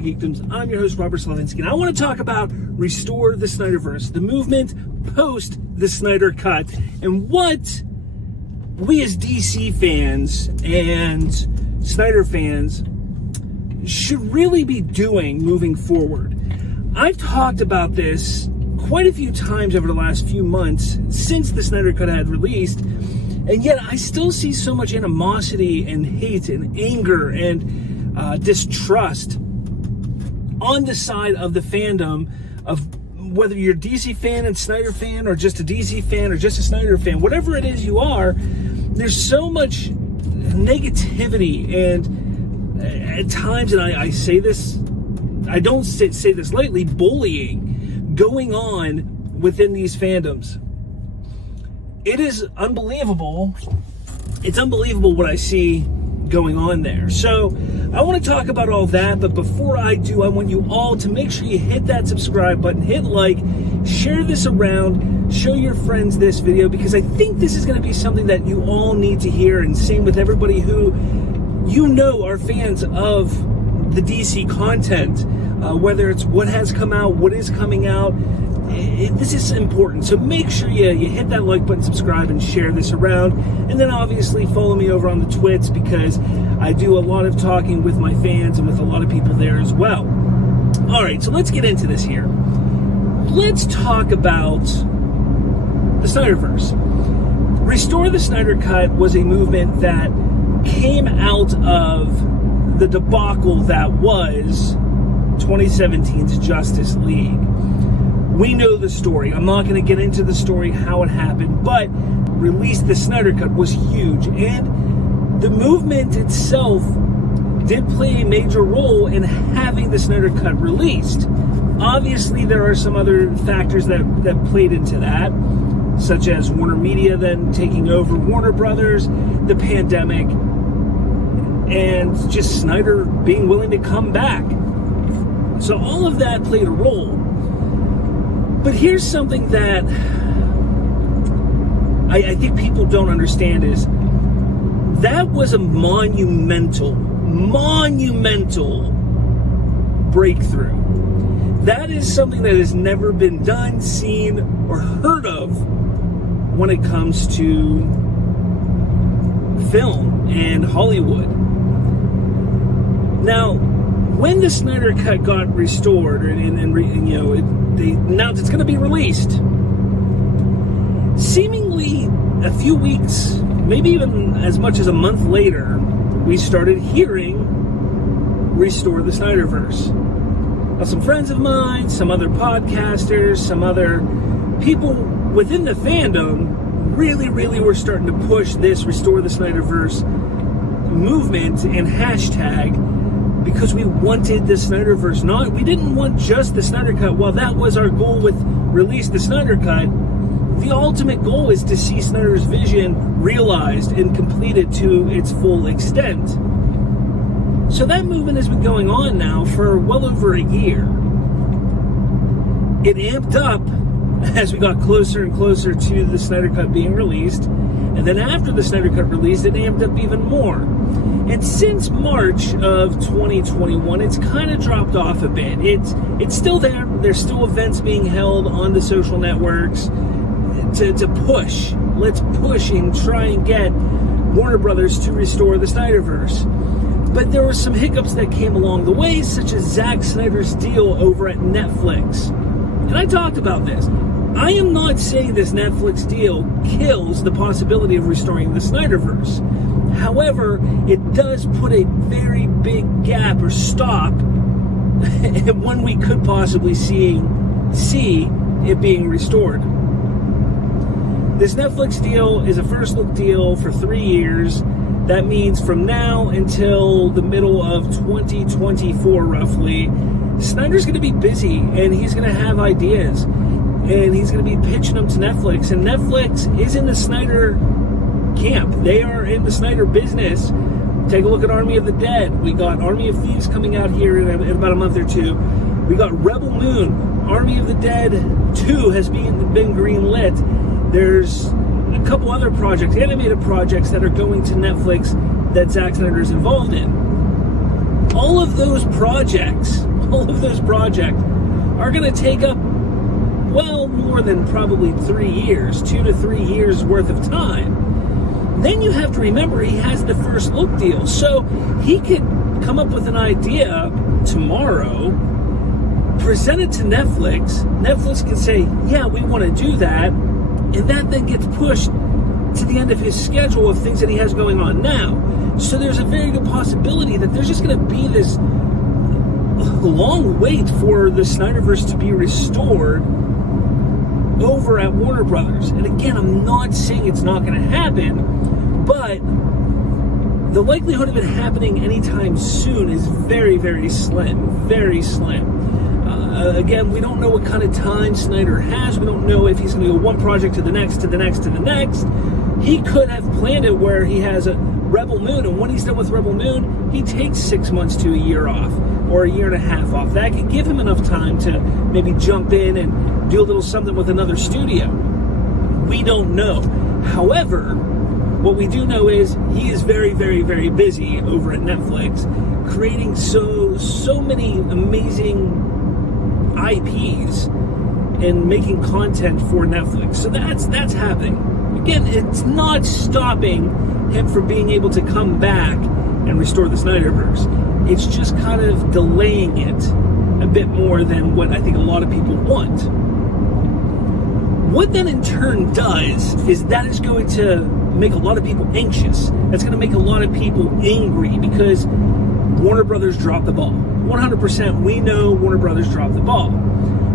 Geekdoms. I'm your host, Robert Slavinsky, and I want to talk about Restore the Snyderverse, the movement post the Snyder Cut, and what we as DC fans and Snyder fans should really be doing moving forward. I've talked about this quite a few times over the last few months since the Snyder Cut had released, and yet I still see so much animosity and hate and anger and distrust on the side of the fandom, of whether you're a DC fan and Snyder fan, or just a DC fan or just a Snyder fan, whatever it is you are. There's so much negativity and at times, and I say this, I don't say this lightly, bullying going on within these fandoms. It is unbelievable. It's unbelievable what I see going on there. So I want to talk about all that, but before I do, I want you all to make sure you hit that subscribe button, hit like, share this around, show your friends this video, because I think this is going to be something that you all need to hear, and same with everybody who you know are fans of the DC content, whether it's what has come out, what is coming out. This is important, so make sure you hit that like button, subscribe, and share this around. And then obviously follow me over on the Twits, because I do a lot of talking with my fans and with a lot of people there as well. All right, so let's get into this here. Let's talk about the Snyderverse. Restore the Snyder Cut was a movement that came out of the debacle that was 2017's Justice League. We know the story. I'm not going to get into the story, how it happened, but release the Snyder Cut was huge. And the movement itself did play a major role in having the Snyder Cut released. Obviously, there are some other factors that played into that, such as Warner Media then taking over Warner Brothers, the pandemic, and just Snyder being willing to come back. So all of that played a role. But here's something that I think people don't understand is that was a monumental breakthrough. That is something that has never been done, seen, or heard of when it comes to film and Hollywood. Now, when the Snyder Cut got restored, they announced it's going to be released, seemingly a few weeks, maybe even as much as a month later, we started hearing Restore the Snyderverse. Now, some friends of mine, some other podcasters, some other people within the fandom really were starting to push this Restore the Snyderverse movement and hashtag, because we wanted the Snyderverse. We didn't want just the Snyder Cut. While that was our goal with Release the Snyder Cut, the ultimate goal is to see Snyder's vision realized and completed to its full extent. So that movement has been going on now for well over a year. It amped up as we got closer and closer to the Snyder Cut being released. And then after the Snyder Cut released, it amped up even more. And since March of 2021, it's kind of dropped off a bit. It's still there. There's still events being held on the social networks to push. Let's push and try and get Warner Brothers to restore the Snyderverse. But there were some hiccups that came along the way, such as Zack Snyder's deal over at Netflix. And I talked about this. I am not saying this Netflix deal kills the possibility of restoring the Snyderverse. However, it does put a very big gap or stop when we could possibly see it being restored. This Netflix deal is a first look deal for 3 years. That means from now until the middle of 2024, roughly, Snyder's going to be busy, and he's going to have ideas, and he's going to be pitching them to Netflix. And Netflix is in the Snyder camp. They are in the Snyder business. Take a look at Army of the Dead. We got Army of Thieves coming out here in about a month or two. We got Rebel Moon. Army of the Dead 2 has been greenlit. There's a couple other projects, animated projects, that are going to Netflix that Zack Snyder is involved in. All of those projects all of those projects are going to take up, well, more than probably 3 years, 2 to 3 years worth of time. Then you have to remember he has the first look deal. So he could come up with an idea tomorrow, present it to Netflix. Netflix can say, yeah, we want to do that. And that then gets pushed to the end of his schedule of things that he has going on now. So there's a very good possibility that there's just going to be this long wait for the Snyderverse to be restored over at Warner Brothers. And again, I'm not saying it's not going to happen, but the likelihood of it happening anytime soon is very, very slim. Very slim. Again, we don't know what kind of time Snyder has. We don't know if he's going to go one project to the next, to the next, to the next. He could have planned it where he has a Rebel Moon, and when he's done with Rebel Moon, he takes 6 months to a year off, or a year and a half off. That could give him enough time to maybe jump in and do a little something with another studio. We don't know. However, what we do know is he is very, very, very busy over at Netflix, creating so many amazing IPs and making content for Netflix. So that's happening. Again, it's not stopping him from being able to come back and restore the Snyderverse. It's just kind of delaying it a bit more than what I think a lot of people want. What that in turn does is that is going to make a lot of people anxious. That's going to make a lot of people angry because Warner Brothers dropped the ball. 100%, we know Warner Brothers dropped the ball.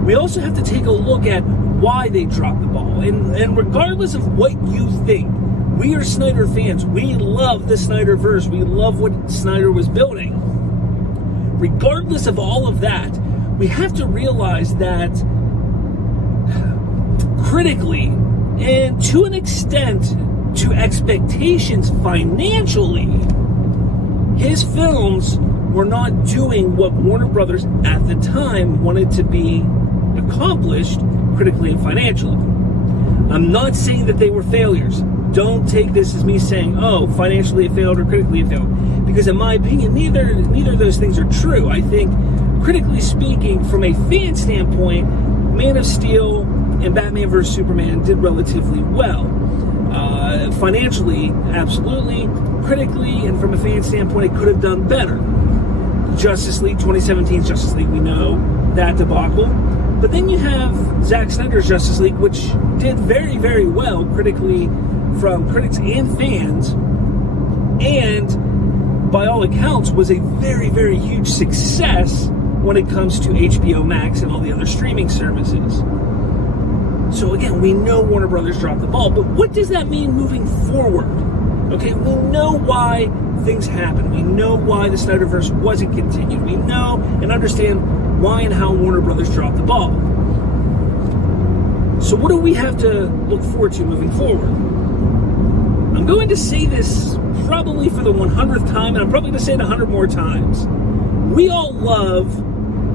We also have to take a look at why they dropped the ball. And regardless of what you think, we are Snyder fans. We love the Snyderverse. We love what Snyder was building. Regardless of all of that, we have to realize that critically, and to an extent, to expectations financially, his films were not doing what Warner Brothers at the time wanted to be accomplished critically and financially. I'm not saying that they were failures. Don't take this as me saying, oh, financially it failed or critically it failed. Because in my opinion, neither of those things are true. I think, critically speaking, from a fan standpoint, Man of Steel and Batman vs. Superman did relatively well. Financially, absolutely. Critically, and from a fan standpoint, it could have done better. Justice League, 2017's Justice League, we know that debacle. But then you have Zack Snyder's Justice League, which did very, very well critically from critics and fans, and by all accounts was a very, very huge success when it comes to HBO Max and all the other streaming services. So again, we know Warner Brothers dropped the ball, but what does that mean moving forward? Okay, we know why things happen. We know why the Snyderverse wasn't continued. We know and understand why and how Warner Brothers dropped the ball. So what do we have to look forward to moving forward? I'm going to say this probably for the 100th time, and I'm probably going to say it 100 more times. We all love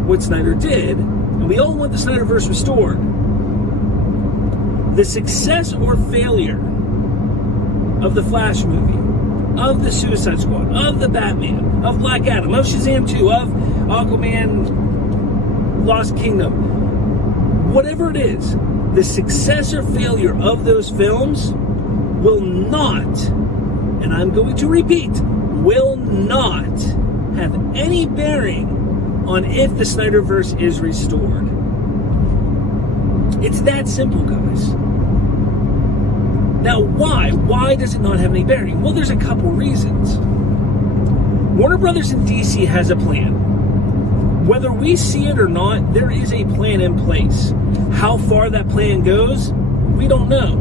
what Snyder did, and we all want the Snyderverse restored. The success or failure of the Flash movie, of the Suicide Squad, of the Batman, of Black Adam, of Shazam 2, of Aquaman, Lost Kingdom, whatever it is, the success or failure of those films will not, and I'm going to repeat, will not have any bearing on if the Snyderverse is restored. It's that simple, guys. Now, why? Why does it not have any bearing? Well, there's a couple reasons. Warner Brothers and DC has a plan. Whether we see it or not, there is a plan in place. How far that plan goes, we don't know.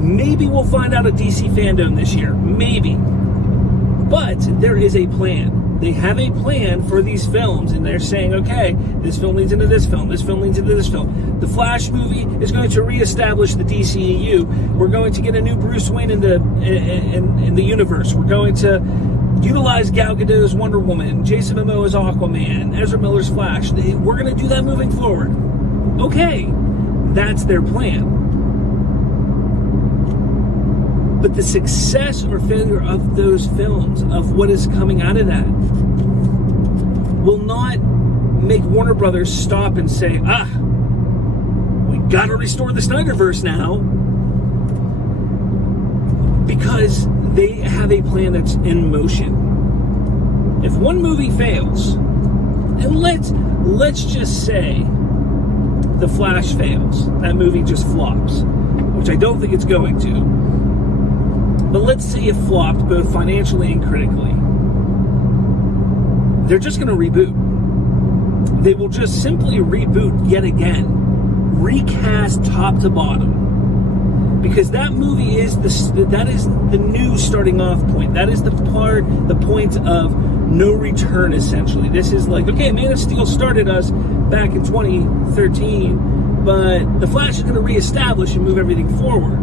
Maybe we'll find out a DC fandom this year. Maybe. But there is a plan. They have a plan for these films, and they're saying, okay, this film leads into this film, this film leads into this film. The Flash movie is going to reestablish the DCEU. We're going to get a new Bruce Wayne in the universe. We're going to utilize Gal Gadot's Wonder Woman, Jason Momoa's Aquaman, Ezra Miller's Flash. We're going to do that moving forward. Okay, that's their plan. But the success or failure of those films, of what is coming out of that, will not make Warner Brothers stop and say, we gotta restore the Snyderverse now, because they have a plan that's in motion. If one movie fails, and let's just say The Flash fails, that movie just flops, which I don't think it's going to, but let's say it flopped both financially and critically, they're just going to reboot. They will just simply reboot yet again, recast top to bottom, because that movie is that is the new starting off point. That is the point of no return, essentially. This is like, okay, Man of Steel started us back in 2013, but The Flash is going to reestablish and move everything forward.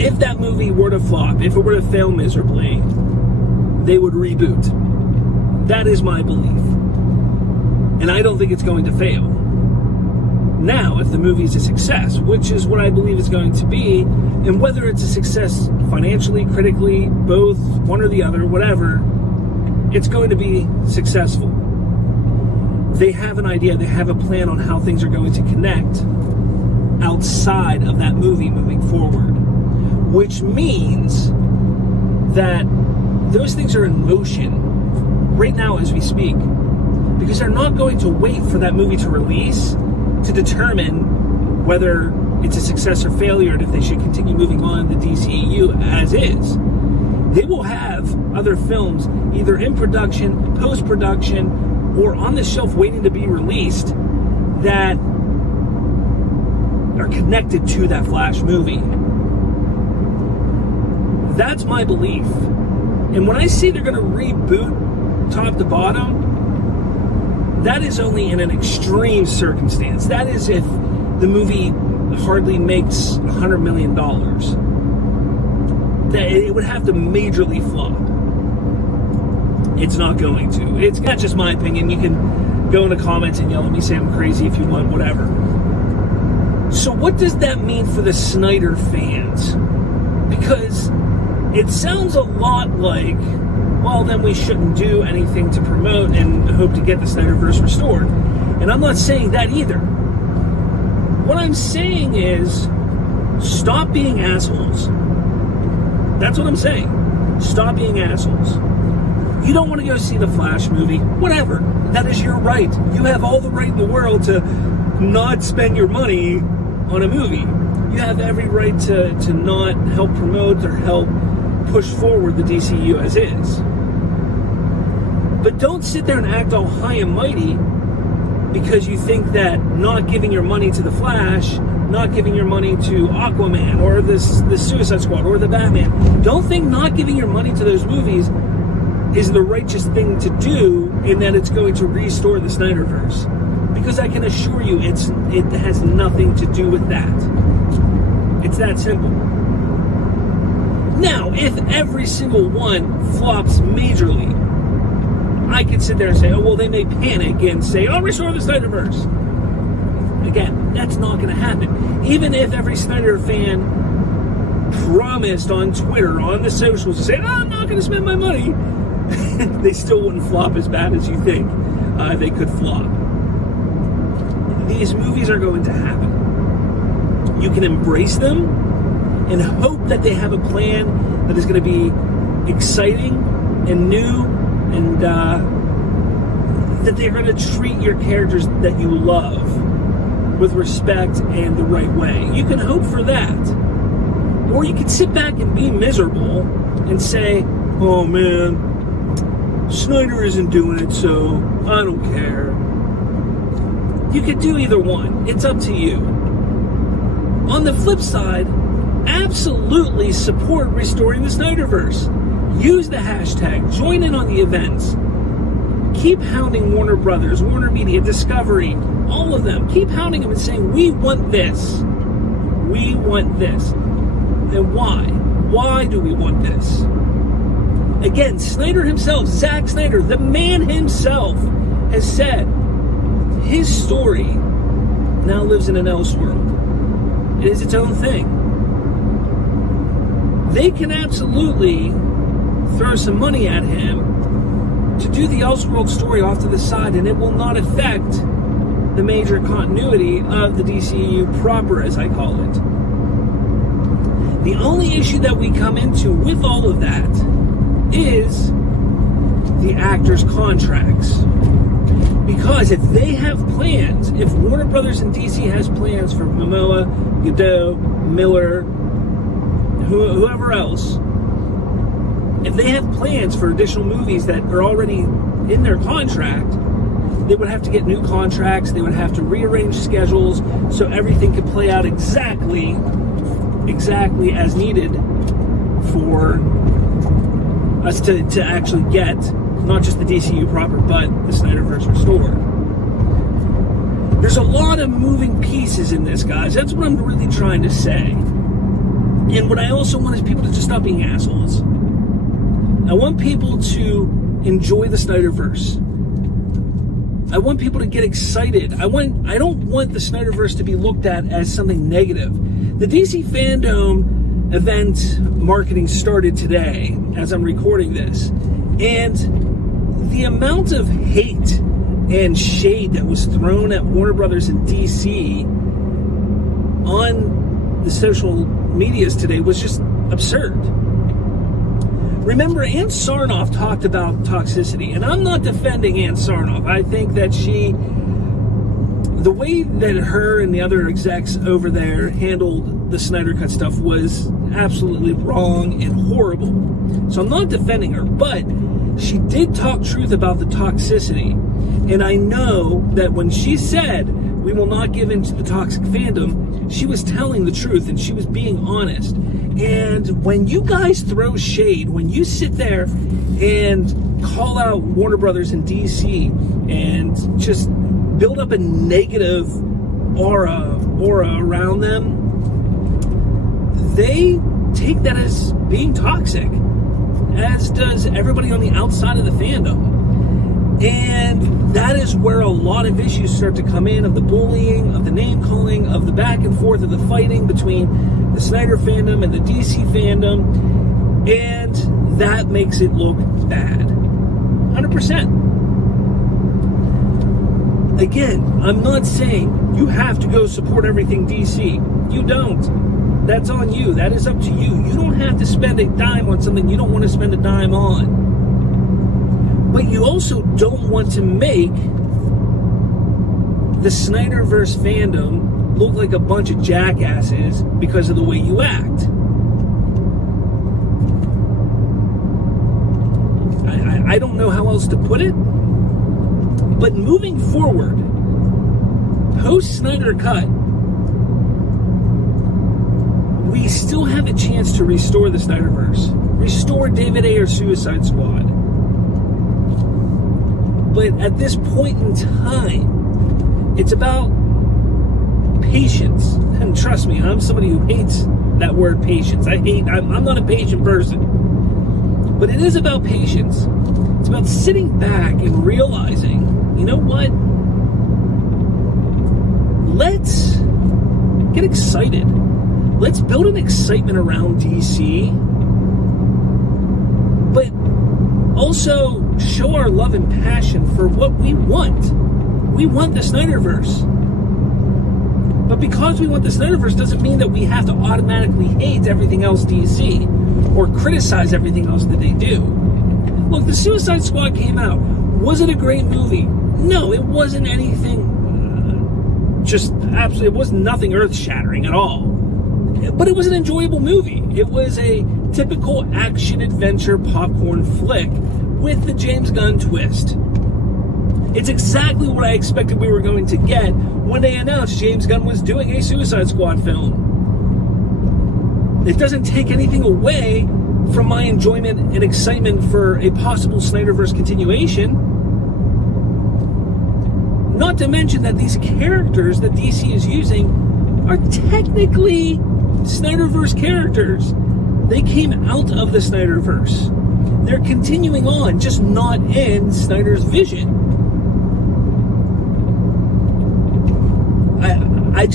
If that movie were to flop, if it were to fail miserably, they would reboot. That is my belief. And I don't think it's going to fail. Now, if the movie is a success, which is what I believe it's going to be, and whether it's a success financially, critically, both, one or the other, whatever, it's going to be successful. They have an idea, they have a plan on how things are going to connect outside of that movie moving forward, which means that those things are in motion right now as we speak, because they're not going to wait for that movie to release to determine whether it's a success or failure and if they should continue moving on the DCEU as is. They will have other films either in production, post-production, or on the shelf waiting to be released that are connected to that Flash movie. That's my belief. And when I say they're going to reboot top to bottom, that is only in an extreme circumstance. That is if the movie hardly makes $100 million. That it would have to majorly flop. It's not going to. It's not just my opinion. You can go in the comments and yell at me, say I'm crazy if you want, whatever. So what does that mean for the Snyder fans? Because it sounds a lot like, well, then we shouldn't do anything to promote and hope to get the Snyderverse restored. And I'm not saying that either. What I'm saying is, stop being assholes. That's what I'm saying. Stop being assholes. You don't want to go see the Flash movie, whatever. That is your right. You have all the right in the world to not spend your money on a movie. You have every right to not help promote or help push forward the DCU as is. But don't sit there and act all high and mighty because you think that not giving your money to the Flash, not giving your money to Aquaman or the Suicide Squad or the Batman, don't think not giving your money to those movies is the righteous thing to do in that it's going to restore the Snyderverse. Because I can assure you it has nothing to do with that. It's that simple. Now, if every single one flops majorly, I could sit there and say, oh, well, they may panic and say, oh, restore the Snyderverse. Again, that's not going to happen. Even if every Snyder fan promised on Twitter, on the socials, to say, oh, I'm not going to spend my money, they still wouldn't flop as bad as you think they could flop. These movies are going to happen. You can embrace them and hope that they have a plan that is going to be exciting and new, and that they're going to treat your characters that you love with respect and the right way. You can hope for that. Or you can sit back and be miserable and say, oh man, Snyder isn't doing it, so I don't care. You could do either one. It's up to you. On the flip side, absolutely support restoring the Snyderverse. Use the hashtag, join in on the events. Keep hounding Warner Brothers, Warner Media, Discovery, all of them. Keep hounding them and saying, we want this. We want this. And why? Why do we want this? Again, Snyder himself, Zack Snyder, the man himself, has said his story now lives in an Elseworld. It is its own thing. They can absolutely throw some money at him to do the Elseworld story off to the side, and it will not affect the major continuity of the DCU proper, as I call it. The only issue that we come into with all of that is the actors' contracts. Because if they have plans, if Warner Brothers and DC has plans for Momoa, Godot, Miller, whoever else, if they have plans for additional movies that are already in their contract, they would have to get new contracts, they would have to rearrange schedules so everything could play out exactly as needed for us to actually get not just the DCU proper, but the Snyderverse restored. There's a lot of moving pieces in this, guys. That's what I'm really trying to say. And what I also want is people to just stop being assholes. I want people to enjoy the Snyderverse. I want people to get excited. I don't want the Snyderverse to be looked at as something negative. The DC fandom event marketing started today as I'm recording this. And the amount of hate and shade that was thrown at Warner Brothers and DC on the social medias today was just absurd. Remember, Ann Sarnoff talked about toxicity, and I'm not defending Ann Sarnoff. I think that the way that her and the other execs over there handled the Snyder Cut stuff was absolutely wrong and horrible. So I'm not defending her, but she did talk truth about the toxicity. And I know that when she said, we will not give in to the toxic fandom, she was telling the truth and she was being honest. And when you guys throw shade, when you sit there and call out Warner Brothers and DC and just build up a negative aura around them, they take that as being toxic, as does everybody on the outside of the fandom. And that is where a lot of issues start to come in, of the bullying, of the name calling, of the back and forth, of the fighting between the Snyder fandom and the DC fandom, and that makes it look bad. 100%. Again, I'm not saying you have to go support everything DC. You don't. That's on you. That is up to you. You don't have to spend a dime on something you don't want to spend a dime on. But you also don't want to make the Snyderverse fandom look like a bunch of jackasses because of the way you act. I don't know how else to put it, but moving forward, post Snyder Cut, we still have a chance to restore the Snyderverse, restore David Ayer's Suicide Squad. But at this point in time, it's about patience. And trust me, I'm somebody who hates that word patience. I'm not a patient person. But it is about patience. It's about sitting back and realizing, you know what? Let's get excited. Let's build an excitement around DC. But also show our love and passion for what we want. We want the Snyderverse. But because we want the Snyderverse doesn't mean that we have to automatically hate everything else DC or criticize everything else that they do. Look, the Suicide Squad came out. Was it a great movie? No, it wasn't anything it was nothing earth-shattering at all. But it was an enjoyable movie. It was a typical action-adventure popcorn flick with the James Gunn twist. It's exactly what I expected we were going to get when they announced James Gunn was doing a Suicide Squad film. It doesn't take anything away from my enjoyment and excitement for a possible Snyderverse continuation. Not to mention that these characters that DC is using are technically Snyderverse characters. They came out of the Snyderverse. They're continuing on, just not in Snyder's vision. I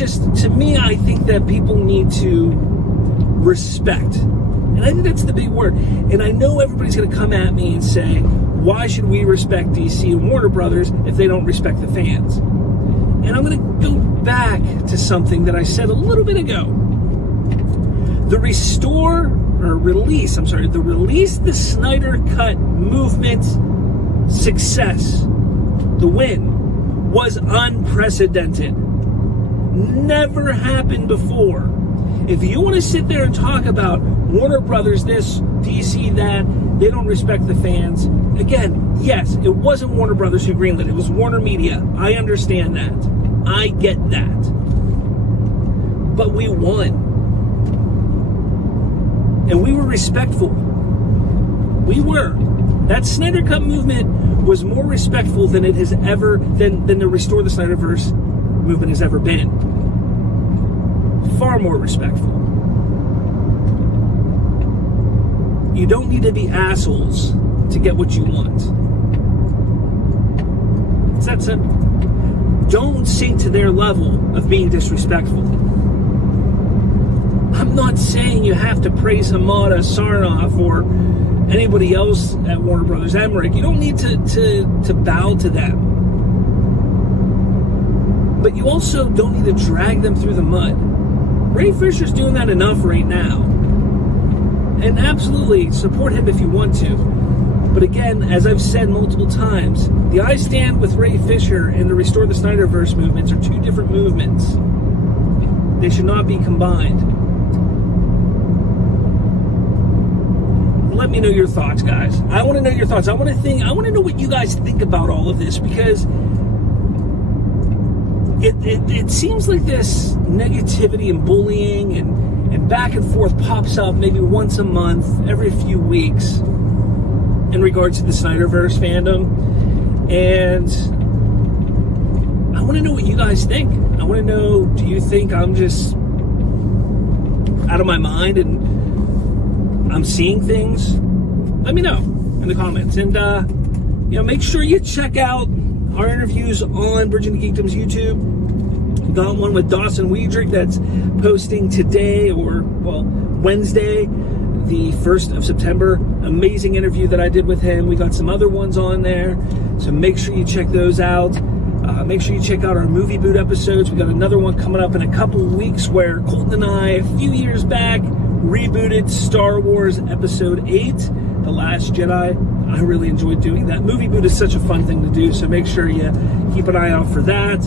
think that people need to respect. And I think that's the big word. And I know everybody's going to come at me and say, why should we respect DC and Warner Brothers if they don't respect the fans? And I'm going to go back to something that I said a little bit ago. The release the Snyder Cut movement success, the win, was unprecedented. Never happened before. If you want to sit there and talk about Warner Brothers this, DC that, they don't respect the fans, again, yes, it wasn't Warner Brothers who greenlit it. It was Warner Media. I understand that. I get that. But we won. And we were respectful. We were. That Snyder Cut movement was more respectful than it has ever, than the Restore the Snyderverse movement has ever been. Far more respectful. You don't need to be assholes to get what you want. It's that simple. Don't sink to their level of being disrespectful. I'm not saying you have to praise Hamada, Sarnoff, or anybody else at Warner Brothers, Emmerich. You don't need to bow to them. But you also don't need to drag them through the mud. Ray Fisher's doing that enough right now. And absolutely, support him if you want to. But again, as I've said multiple times, the I Stand with Ray Fisher and the Restore the Snyderverse movements are two different movements. They should not be combined. Let me know your thoughts, guys. I want to know your thoughts. I want to know what you guys think about all of this, because it seems like this negativity and bullying and back and forth pops up maybe once a month, every few weeks, in regards to the Snyderverse fandom. And I want to know what you guys think. I want to know, do you think I'm just out of my mind and I'm seeing things? Let me know in the comments. And, make sure you check out our interviews on Bridging the Geekdoms YouTube. Got one with Dawson Weidrich that's posting today, or, Wednesday, the 1st of September. Amazing interview that I did with him. We got some other ones on there, so make sure you check those out. Make sure you check out our movie boot episodes. We got another one coming up in a couple weeks where Colton and I, a few years back, rebooted Star Wars Episode 8, The Last Jedi. I really enjoyed doing that. Movie boot is such a fun thing to do, so make sure you keep an eye out for that.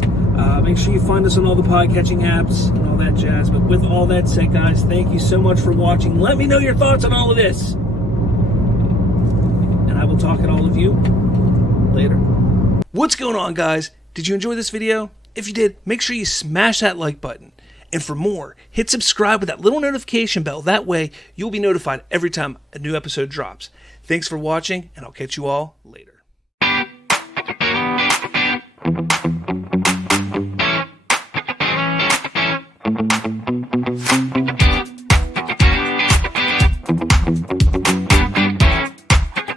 Make sure you find us on all the podcatching apps and all that jazz. But with all that said, guys, thank you so much for watching. Let me know your thoughts on all of this. And I will talk to all of you later. What's going on, guys? Did you enjoy this video? If you did, make sure you smash that like button. And for more, hit subscribe with that little notification bell. That way, you'll be notified every time a new episode drops. Thanks for watching, and I'll catch you all later.